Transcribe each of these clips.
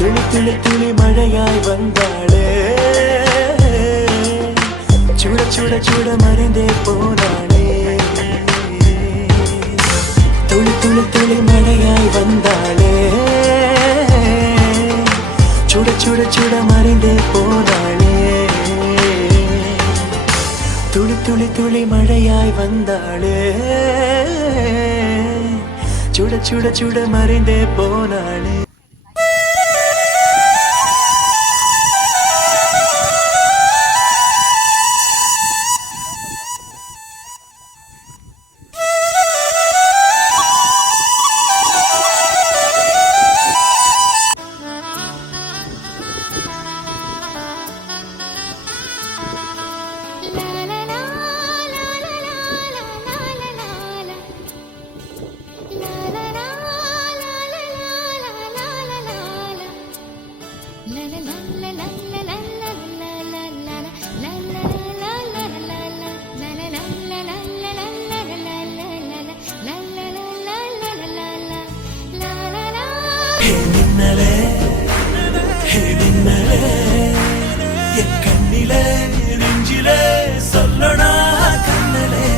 துளி துளி துளி மழையாய் வந்தாளே சுட சுட சுட மறைந்தே போனாளே துளி துளி துளி மழையாய் வந்தாளே சுட சுட சுட மறைந்தே போனாளே துளி துளி துளி மழையாய் வந்தாளே சுட சுட சுட மறைந்தே போனாளே என் கண்ணிலே நெஞ்சிலே சொல்லனா கண்ணலே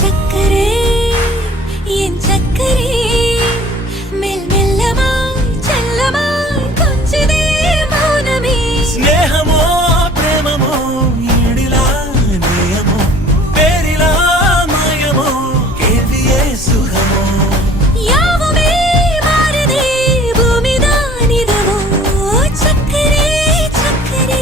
சக்கரே என் சக்கரே மெல் மெல்லமாய் செல்லமாய் கொஞ்சதே மௌனமே ஸ்நேகமோ பிரேமமோ ஈடிலா நேயமோ பேரிலா மாயமோ கேள்வியே சுகமோ யாவுமே மாறுதே பூமிதான் இதுவோ சக்கரே சக்கரே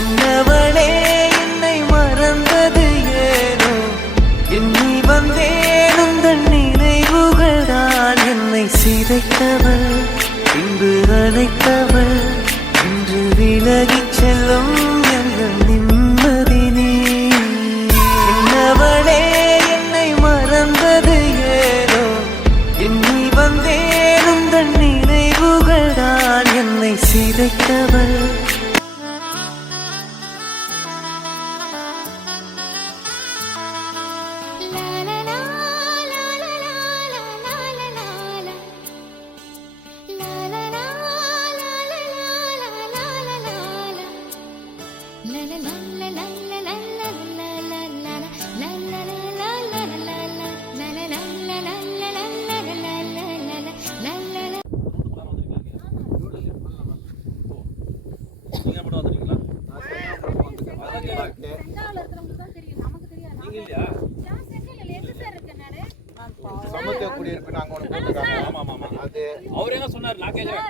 என்னவளே என்னை மறந்தது ஏனோ எண்ணி வந்தேன் உந்தன் நினைவுகள் தான் என்னை சிதைத்தவள் பின்பு அழைத்தவள் இன்று விலகிச் செல்லும் எங்கள் நிம்மதி நீ என்னவளே என்னை மறந்தது ஏனோ எண்ணி வந்தேன் உந்தன் நினைவுகள் தான் என்னை சிதைத்தவள் குடியிருப்பு நாங்க ஒன்று போட்டுருக்காங்க. ஆமா ஆமா அது அவர் என்ன சொன்னார்? நான் கேட்குறேன்.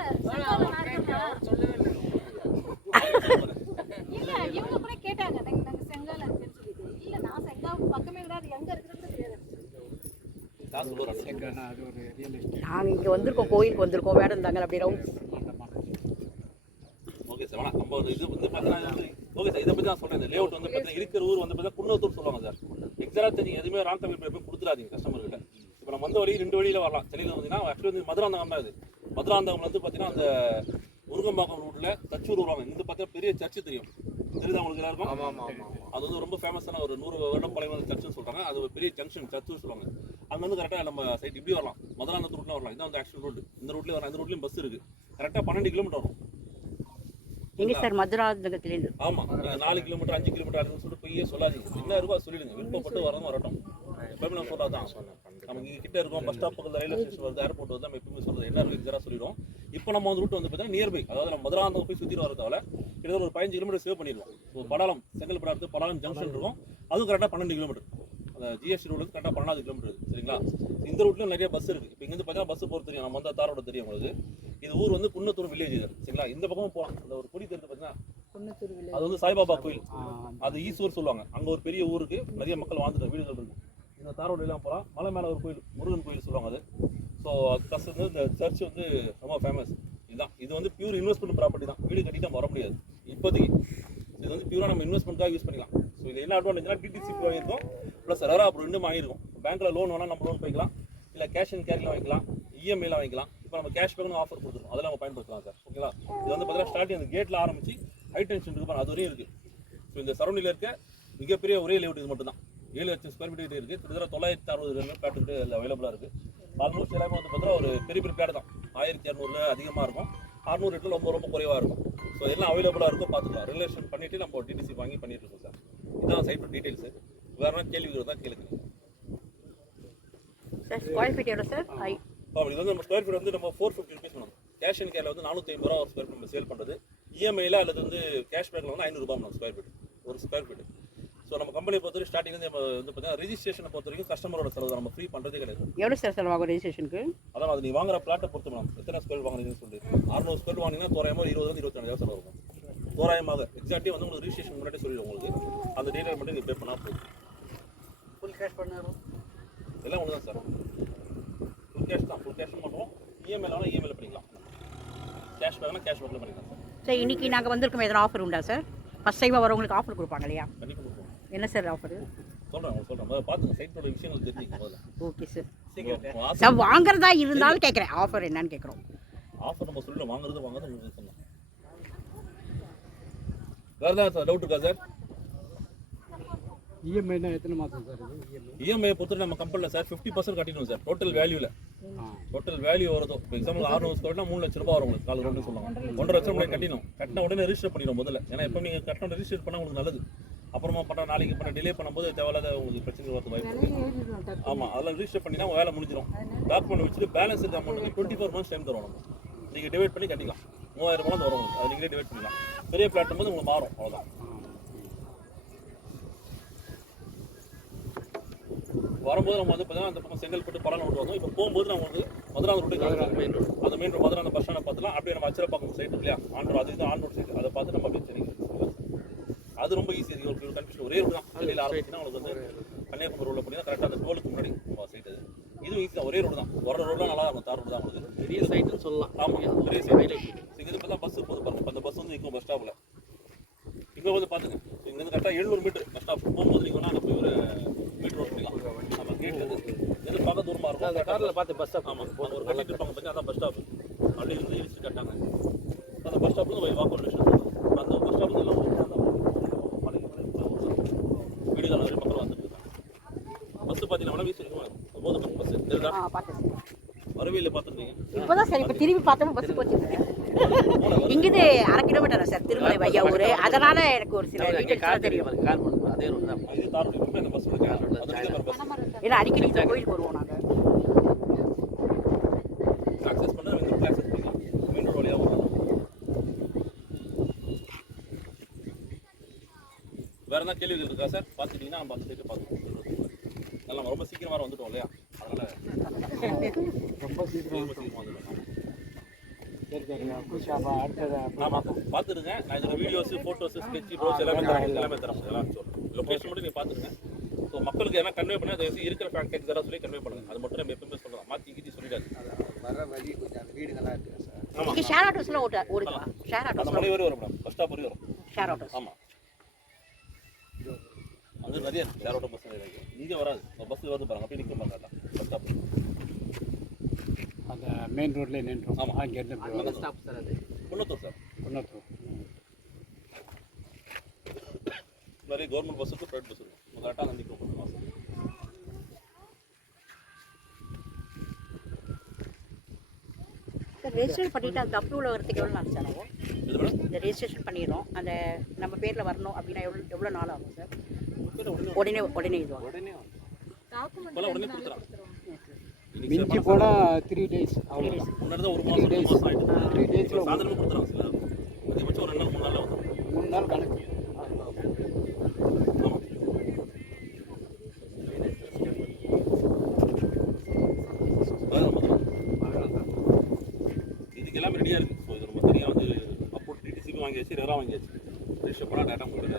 இல்ல இவங்க கூட கேட்டாங்க நாங்க செங்கால இருக்குன்னு சொல்லிட்டு. இல்ல நான் செங்காவு பக்கமே கூட அது எங்க இருக்குன்னு தெரியாது. அது ஒரு ரியல் எஸ்டேட். நாங்கள் இங்கே வந்திருக்கோம், கோயிலுக்கு வந்திருக்கோம், வேடந்தாங்க அப்படி ரவுண்ட். ஓகே சார், ஆனால் நம்ம இது வந்து பார்த்தீங்கன்னா ஓகே சார், இதை பற்றி நான் சொல்கிறேன். இந்த லேஅவுட் வந்து பார்த்தீங்கன்னா இருக்கிற ஊர் வந்து பார்த்தீங்கன்னா குன்னத்தூர் சொல்லுவாங்க சார். எக்ஸாக்டாக தெரியும், எதுவுமே ராங் தமிழ் போய் கொடுத்துடாதீங்க கஸ்டமர்கிட்ட. இப்போ நம்ம வந்த வழி 2 வழியில் வரலாம். சென்னையில் வந்தீங்கன்னா ஆக்சுவலி வந்து மதுராந்தகம் தான் இது. மதுராந்தகம் வந்து பார்த்தீங்கன்னா அந்த முருங்கம்பாக்கம் ரூட்டில் தச்சூர் வருவாங்க. இங்கே பார்த்தீங்கன்னா பெரிய சர்ச்சு தெரியும், தெரியுதா உங்களுக்கு எல்லாருக்கும்? அது வந்து ரொம்ப ஃபேமஸான ஒரு 100 வருடம் பழைய சர்ச்சுன்னு சொல்கிறாங்க. அது ஒரு பெரிய ஜங்ஷன் சர்ச்சுன்னு சொல்லுவாங்க. அங்கே வந்து கரெக்டாக நம்ம சைட் இப்படி வரலாம், மதுராந்தகத்து ரூட்டில் வரலாம். இதான் வந்து ஆக்சுவல் ரூட். இந்த ரூட்லேயே வரலாம். இந்த ரூட்லேயும் பஸ் இருக்குது. கரெக்டாக 12 கிலோமீட்டர் வரும். எங்கே சார்? மதுராந்தகத்துலேருந்து. ஆமாம், 4 கிலோமீட்டர் 5 கிலோமீட்டர் அதுன்னு சொல்லிட்டு போய் சொல்லாதீங்க. என்ன இருக்கோ அதை சொல்லிடுங்க. விருப்பப்பட்டு வரட்டும். எப்பவுமே நம்ம சொல்லாதான் நமக்கு இங்கே கிட்ட இருக்கும். பஸ் ஸ்டாப் பக்கத்தில் ரயில்வே ஸ்டேஷன் வருது, ஏர்போர்ட் வந்து நம்ம எப்பவுமே சொல்கிறது என்ன இருக்கும் எக்ஸாக்டாக சொல்லிடுவோம். இப்போ நம்ம வந்து ரூட் வந்து பார்த்தீங்கன்னா நியர்பை, அதாவது நம்ம மதுராந்தகம் போய் சுற்றிட்டு வரதால கிட்டத்தட்ட ஒரு 15 கிலோமீட்டர் சேவ் பண்ணிடுவோம். ஸோ படாலம் செங்கல்பட்டு அடுத்து படாலம் ஜங்ஷன் இருக்கும், அதுவும் கரெக்டாக 12 கிலோமீட்டர். அந்த ஜிஎஸ்டி ரோடு கரெக்டாக 12 கிலோமீட்டர் சரிங்களா. இந்த ரூட்லையும் நிறைய பஸ் இருக்குது. இப்போ இங்கேருந்து பார்த்தீங்கன்னா பஸ் போகிறது தெரியும், நம்ம வந்து தாரோட தெரியும் உங்களுக்கு. இது ஊர் வந்து குன்னத்தூர் வில்லேஜ் இது சரிங்களா. இந்த பக்கமும் போகலாம். அந்த ஒரு கொடி தெரிஞ்சு பார்த்தீங்கன்னா அது வந்து சாய்பாபா கோயில், அது ஈஸ்வர் சொல்லுவாங்க. அங்கே ஒரு பெரிய ஊருக்கு நிறைய மக்கள் வாழ்ந்துட்டு வீடுகள் இருக்கு. இந்த தாரோடு எல்லாம் போகலாம். மலை மேலே ஒரு கோயில், முருகன் கோயில் சொல்லுவாங்க அது. ஸோ ப்ளஸ் வந்து இந்த சர்ச் வந்து ரொம்ப ஃபேமஸ். இதுதான், இது வந்து பியூர் இன்வெஸ்ட்மெண்ட் ப்ராப்பர்ட்டி தான். வீடு கட்டிட்டு நம்ம வர முடியாது இப்போதைக்கு. இது வந்து பியூராக நம்ம இன்வெஸ்ட்மெண்ட்டாக யூஸ் பண்ணிக்கலாம். ஸோ இது என்ன அட்வான்டேஜ்னா டிடிசி வாங்கியிருக்கோம், ப்ளஸ் ரெரா அப்புறம் இன்னும் வாங்கியிருக்கோம். பேங்க்கில் லோன் வேணால் நம்ம லோன் போய்க்கலாம், இல்லை கேஷ் அண்ட் கேரியில் வாங்கிக்கலாம், இஎம்ஐயில் வாங்கிக்கலாம். இப்போ நம்ம கேஷ் பேக்னு ஆஃபர் கொடுத்துருக்கோம், அதெல்லாம் நம்ம பயன்படுத்தலாம் சார் ஓகேங்களா. இது வந்து பார்த்தீங்கன்னா ஸ்டார்டிங் அந்த கேட்டில் ஆரம்பிச்சு ஹை டென்ஷன் இருக்கு, அது வரையும் இருக்குது. ஸோ இந்த சரௌண்டிங்கில் இருக்க மிகப்பெரிய ஒரே லேஅவுட் இது மட்டும் தான். 7 லட்சம் ஸ்கொயர் ஃபீட் இருக்குது. கிட்டத்தட்ட 960 பேட்டு அவைலபிளாக இருக்குது. ஆல்மோஸ்ட் எல்லாமே வந்து பார்த்தீங்கன்னா ஒரு பெரிய பெரிய பேடு தான். 1200 அதிகமாக இருக்கும், 600 ரேட்டில் ரொம்ப ரொம்ப குறைவாக இருக்கும். ஸோ எல்லாம் அவைலபிளாக இருக்கும், பார்த்துக்கலாம். ரிலேஷன் பண்ணிவிட்டு நம்ம டிடிசி வாங்கி பண்ணிட்டு இருக்கோம் சார். இதுதான் சைட் டீட்டெயில்ஸு. வேறு கேள்வி தான் கேளுங்க சார். ஸ்கொயர் ஃபீட் எவ்வளோ சார்? இது வந்து நம்ம ஸ்கொயர் ஃபீட் வந்து நம்ம 450 ருபீஸ் பண்ணணும். கேஷ் அண்ட் கேரில் வந்து 450 ரூபா ஒரு ஸ்கொயர் ஃபீட் நம்ம சேல் பண்ணுறது. இஎம்ஐயில் அல்லது வந்து கேஷ் பேக்கில் வந்து 500 ரூபா பண்ணணும் ஸ்கொயர் ஃபீட், ஒரு ஸ்கொயர் ஃபீட். ஸோ நம்ம கம்பெனியை பொறுத்த வரைக்கும் ஸ்டார்டிங் வந்து நம்ம வந்து பார்த்தீங்கன்னா ரெஜிஸ்ட்ரேஷனை பொறுத்த வரைக்கும் கஸ்டமரோட செலவு நம்ம ஃப்ரீ பண்ணுறதே கிடையாது. எவ்வளோ சார் செலவாகும் ரெஜிஸ்ட்ரேஷனுக்கு? அதான் அது நீ வாங்குற பிளாட்டை பொறுத்து மேடம், எத்தனை ஸ்கொயர் வாங்குறீங்கன்னு சொல்லி 600 ஸ்கொயர் வாங்கினீங்கன்னா தோராயமாக 20-25 செலவு இருக்கும். தோராயமாக எக்ஸாக்டாக வந்து உங்களுக்கு ரெஜிஸ்ட்ரேஷன் முன்னாடி சொல்லிடுவோம். உங்களுக்கு அந்த டீட்டெயில் மட்டும் நீங்கள் பே பண்ணால் போதும். ஃபுல் கேஷ் பண்ணாலும் எல்லாம் ஒன்று தான் சார். ஃபுல் கேஷ் தான், ஃபுல் கேஷும் பண்ணுவோம். இஎம்ஐலாம் இஎம்ஐயில் பண்ணிக்கலாம், கேஷ் பேக்னா கேஷ் பேக்கில் பண்ணிக்கலாம் சார். சார் இன்றைக்கி நாங்கள் வந்திருக்கோம், எதனா ஆஃபர் உண்டா சார்? ஃபஸ்ட் டைமாக வரவங்களுக்கு ஆஃபர் கொடுப்பாங்க இல்லையா? கண்டிப்பாக கொடுப்போம். என்ன சார் ஆஃபர்? சொல்கிறேன் முதல்ல பார்த்துங்க, சைட்டோட விஷயங்கள் தெரிஞ்சுங்க முதல்ல. Okay sir. சார் வாங்குறதா இருந்தாலும் கேட்குறேன், ஆஃபர் என்னன்னு கேட்குறோம். ஆஃபர் நம்ம சொல்லிடுவோம், வாங்குறது உங்களுக்கு சொன்னோம். வேறு ஏதாவது சார் டவுட் இருக்கா சார்? இஎம்ஐனா எத்தனை மாதம் சார்? இஎம்ஐ பொறுத்து நம்ம கம்பெனியில் சார் 50% கட்டிடணும் சார். டோட்டல் வேல்யூவில் டோட்டல் வேல்யூ வருதோ, இப்போ எக்ஸாம்பிள் 600 ஸ்கொயர்னா 3 லட்ச ரூபா வரும் உங்களுக்கு. 4 ரூபா சொல்லுவாங்க. 1.5 லட்சம் ரூபாய் கட்டினோம். கட்டின உடனே ரெஜிஸ்டர் பண்ணிடும் முதல்ல. ஏன்னா எப்போ நீங்கள் கட்டணம் ரெஜிஸ்டர் பண்ணால் உங்களுக்கு நல்லது. அப்புறமா பண்ண நாளைக்கு பண்ண டிலே பண்ணும்போது தேவையில்லாத உங்களுக்கு பிரச்சனை வரது வாய்ப்பு இருக்குது. ஆமாம், அதெல்லாம் ரெஜிஸ்டர் பண்ணினா உங்கள் வேலை முடிஞ்சிடும். டாக்குமெண்ட் வச்சுட்டு பேலன்ஸ் இருக்க அமௌண்ட்டுக்கு 24 மந்த்ஸ் டைம் தரும் நம்ம. நீங்கள் டிவைட் பண்ணி கட்டிக்கலாம். 3000 ரூபா வரும் உங்களுக்கு. அது நீங்களே டிவைட் பண்ணிக்கலாம். பெரிய பிளாட் போது உங்களுக்கு மாறும், அவ்வளோதான். வரும்போது நம்ம வந்து பார்த்தீங்கன்னா அந்த பக்கம் செங்கல்பட்டு படம் கொண்டு வந்தோம். இப்போ போகும்போது நம்ம வந்து மதுராந்த ரோடு மெயின் ரோடு, அந்த மெயின் ரோடு மதுராந்த பஸ் ஸ்டாண்டை பார்த்துலாம். அப்படியே நம்ம அச்சரப்பாக்கம் சைட் இல்லையா, ஆன் ரோடு, அது இது ஆன் ரோடு சைட், அதை பார்த்து நம்ம அப்படியே சரிங்க. அது ரொம்ப ஈஸி. ஒரு கன்ஃபியூஷன் ஒரே ரோடு தான். வெளியில் ஆரம்பிச்சுன்னா உங்களுக்கு வந்து கன்னியாகுமரி ரோடில் போனீங்கன்னா கரெக்டாக அந்த டோலுக்கு முன்னாடி சைட் அது. இதுவும் ஈஸி தான், ஒரே ரோடு தான். வர ரோடுலாம் நல்லா இருக்கும், தார் ரோடு தான் உங்களுக்கு. பெரிய சைட்டுன்னு சொல்லலாம். ஆமாம், பெரிய சைட். இது இப்போ தான் பஸ்ஸு போது பாருங்க. இப்போ அந்த பஸ் வந்து இப்போ பஸ் ஸ்டாப்பில் இங்கே வந்து பார்த்துங்க. இங்கேருந்து கரெக்டாக 700 மீட்டர் பஸ் ஸ்டாப் போகும்போது நீங்கள் வேணால் நம்ம ஒரு மீட்டர் ரோட் பண்ணிக்கலாம். நம்ம கேட்லேருந்து எது பார்க்க தூரமாக இருக்கும். அந்த காரில் பார்த்து பஸ் ஸ்டாப். ஆமாம், அந்த ஒரு கட்டிட்டு இருப்பாங்க பார்த்தீங்கன்னா அதான் பஸ் ஸ்டாப். அப்படியே இருந்து இடிச்சு கட்டாங்க. அந்த பஸ் ஸ்டாப் வந்து வாக்கர் டிஸ்டன்ஸ். அந்த பஸ் ஸ்டாப் வந்து எல்லாம் வீடுகள் நிறைய மக்கள் வந்துட்டு இருக்காங்க. பஸ்ஸு பார்த்தீங்கன்னா போதும் பஸ் வரவேல பார்த்துருக்கீங்க. இப்போதான் சார் இப்போ திரும்பி பார்த்தோம் பஸ் போச்சு. இங்கிருந்து 1/2 கிலோமீட்டர் சார் திருமலை வையா ஊர். அதனால எனக்கு ஒரு சில டீட்டெயில்ஸ் தெரியும். அதே ரோடு தான். இது தார் ரோடு. இந்த பஸ் பஸ் ஏன்னா அடிக்கடி இந்த கோயிலுக்கு வருவோம் நாங்கள். ஆக்சஸ் பண்ண இந்த ஆக்சஸ் பண்ணிக்கலாம். மெயின் ரோடு வழியாக வரலாம். வேறு என்ன கேள்விகள் இருக்கா சார்? பார்த்துட்டீங்கன்னா நம்ம அந்த சைட்டு பார்த்துக்கோம். நல்லா ரொம்ப சீக்கிரமாக வந்துட்டோம் இல்லையா, அதனால் ரொம்ப சீக்கிரமாக வந்துட்டோம். அடுத்தது ஆமாம், பார்த்துருங்க. நான் இதில் வீடியோஸு, ஃபோட்டோஸு, ஸ்கெட்சு, ப்ரோஸ் எல்லாமே தரேன். எல்லாமே சொல்லுங்கள். லொக்கேஷன் மட்டும் நீங்கள் பார்த்துருங்க. ஸோ மக்களுக்கு என்ன கன்வே பண்ண தயவுசெய்து இருக்கிற ஃபேக்ட் தர சொல்லி கன்வே பண்ணுங்கள். அது மட்டும் நம்ம எப்பவுமே சொல்கிறோம். மாற்றி கீட்டி சொல்லிடாது. வர வழி கொஞ்சம் அந்த வீடுகள்லாம் இருக்குது சார். ஆமாம், இங்கே ஷேர் ஆட்டோஸ்லாம் ஓடுதா? ஷேர் ஆட்டோஸ் நம்ம வரையும் வரும் மேடம். பஸ் ஸ்டாப் வரையும் வரும் ஷேர் ஆட்டோஸ். ஆமாம், அங்கே நிறைய ஷேர் ஆட்டோ பஸ் நிறைய இருக்குது. இங்கே வராது. பஸ் வந்து பாருங்க, அப்படியே நிற்க பாருங்க. பஸ் ஸ்டாப் அந்த மெயின் ரோட்லேயே நின்றோம். ஆமாம், அங்கேருந்து ஸ்டாப் சார். அது குன்னத்தூர் சார். குன்னத்தூர். நிறைய கவர்மெண்ட் பஸ் இருக்குது, ப்ரைவேட் பஸ் இருக்குது. கரெக்டாக அங்கே நிற்கும். சார் ரெஜிஸ்டர் பண்ணிவிட்டு அந்த அப்ரூவல் வரதுக்கு எவ்வளோ நாள் சார் ஆகும்? இந்த ரெஜிஸ்ட்ரேஷன் பண்ணிடுறோம், அந்த நம்ம பேரில் வரணும் அப்படின்னா எவ்வளோ நாள் ஆகும் சார்? உடனே இதுவாகும். இப்போலாம் உடனே கொடுத்துறாங்க. மிஞ்சி போனால் 3 days. முன்னாடி தான் ஒரு மாதம் ஆகிட்டு 3 days சாயந்தரமே கொடுத்துறாங்க. அதிகபட்சம் ஒரு 2 நாள் 3 நாளில் வந்துடும். வாங்கியாச்சு. ரிஜிஸ்டர் பண்ணால் டேட்டா உங்களுக்கு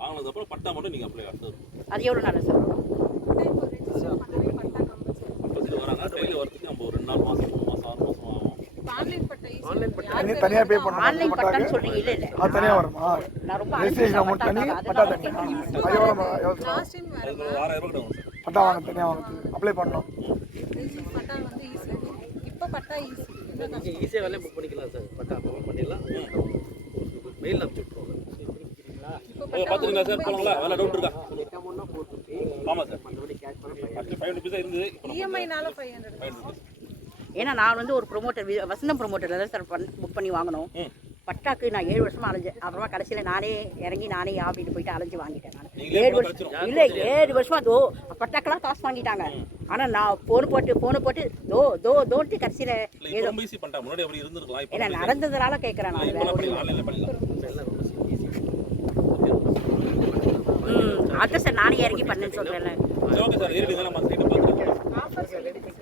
வாங்கினதுக்கப்புறம் பட்டா மட்டும் நீங்கள் அப்ளை அடுத்தது அது எவ்வளோ நாள் சார் வரும்? அப்போதைக்கு வராங்க டெய்லி வரதுக்கு நம்ம ஒரு 2 நாள் மாதம் 3 மாதம் 6 மாதம் ஆகும். தனியா பே பண்ணணும் ஆன்லைன் பட்டான்னு சொல்கிறீங்க இல்லை இல்லை அது தனியா வருமா நான் ரொம்ப ரெஜிஸ்ட்ரேஷன் அமௌண்ட் தனி பட்டா தனி அது எவ்வளோ அதுக்கு ஒரு 6000 ரூபாய் கிட்ட வரும் சார். பட்டா வாங்க தனியா வாங்க அப்ளை பண்ணணும் பட்டா வந்து ஈஸி இப்போ பட்டா ஈஸி நீங்கள் ஈஸியாக வேலையை புக் பண்ணிக்கலாம் சார். பட்டா அப்புறம் பண்ணிடலாம். மெயில் அனுப்பிச்சு விட்ருவோம். பார்த்துருங்களா சார் போகலாங்களா வேலை டவுட் இருக்கா? ஆமாம் சார் மற்றபடி கேஷ் பண்ண ஃபஸ்ட்டு 500 rupees இருந்தது இப்போ இஎம்ஐனால 500 500 rupees. ஏன்னா நான் வந்து ஒரு ப்ரொமோட்டர் வசந்தம் ப்ரொமோட்டரில் தான் சார் புக் பண்ணி வாங்கினோம். பட்டாக்கு நான் 7 வருஷமா அலைஞ்சேன். அப்புறமா கடைசியில் நானே இறங்கி நானே ஆஃபீஸுக்கு போயிட்டு அலைஞ்சு வாங்கிட்டேன் நான். நீங்களே 7 போனா வருஷம் கிடைச்சிரும். இல்லை 7 வருஷமா பட்டாக்கெல்லாம் காசு வாங்கிட்டாங்க. ஆனால் நான் ஃபோனு போட்டு தோன்ட்டு கடைசியில் இல்லை இப்போ ரொம்ப ஈஸி பண்ணிட்டா. முன்னாடி அப்படி இருந்திருக்கலாம். இப்போ ஏன்னா நடந்ததுனால கேட்குறேன் நான். இப்போ பண்ணிக்கலாம், ஆன்லைனில் பண்ணிக்கலாம். அதான் சார் நானே இறங்கி பண்ணேன்னு சொல்கிறேன்ல. சரி ஓகே சார், ஏறிடுங்க நம்ம சைட்டை பார்த்துக்கலாம். ஆஃபர் சொல்லிடுங்க